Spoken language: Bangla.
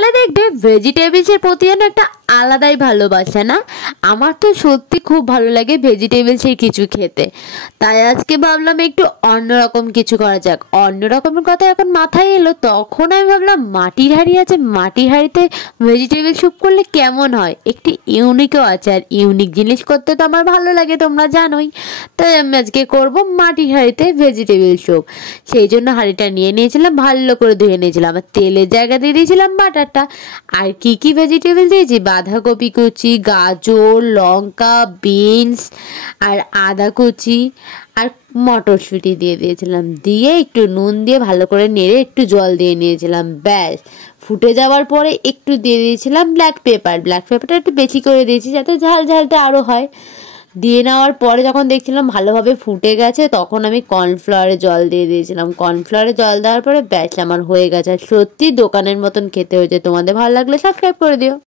শীতকালে দেখবে ভেজিটেবলসের প্রতি যেন একটা আলাদাই ভালোবাসা না? আমার তো সত্যি খুব ভালো লাগে ভেজিটেবলসের কিছু খেতে। তাই আজকে ভাবলাম একটু অন্যরকম কিছু করা যাক। অন্য রকমের কথা এখন মাথায় এলো, তখন আমি ভাবলাম মাটির হাঁড়ি আছে, মাটির হাঁড়িতে ভেজিটেবল স্যুপ করলে কেমন হয়। একটি ইউনিকও আছে, আর ইউনিক জিনিস করতে তো আমার ভালো লাগে, তোমরা জানোই। তাই আমি আজকে করব মাটির হাঁড়িতে ভেজিটেবল স্যুপ। সেই জন্য হাঁড়িটা নিয়ে নিয়েছিলাম, ভালো করে ধুয়ে নিয়েছিলাম, আর তেলের জায়গা দিয়ে দিয়েছিলাম বাটারটা। আর কি কি ভেজিটেবল দিয়েছি, বাঁধাকপি কুচি, গাজর, লঙ্কা, বিনস আর আদা কুচি আর মটরশুঁটি দিয়ে দিয়েছিলাম। দিয়ে একটু নুন দিয়ে ভালো করে নেড়ে একটু জল দিয়ে নিয়েছিলাম। ব্যাস, ফুটে যাওয়ার পরে একটু দিয়ে দিয়েছিলাম ব্ল্যাক পেপার। ব্ল্যাক পেপারটা একটু বেশি করে দিয়েছি যাতে ঝাল ঝালটা আরও হয়। দিয়ে নেওয়ার পরে যখন দেখছিলাম ভালোভাবে ফুটে গেছে, তখন আমি কর্নফ্লাওয়ারে জল দিয়ে দিয়েছিলাম। কর্নফ্লাওয়ারে জল দেওয়ার পরে ব্যাস আমার হয়ে গেছে। আর সত্যি দোকানের মতন খেতে হয়েছে। তোমাদের ভালো লাগলে সাবস্ক্রাইব করে দিও।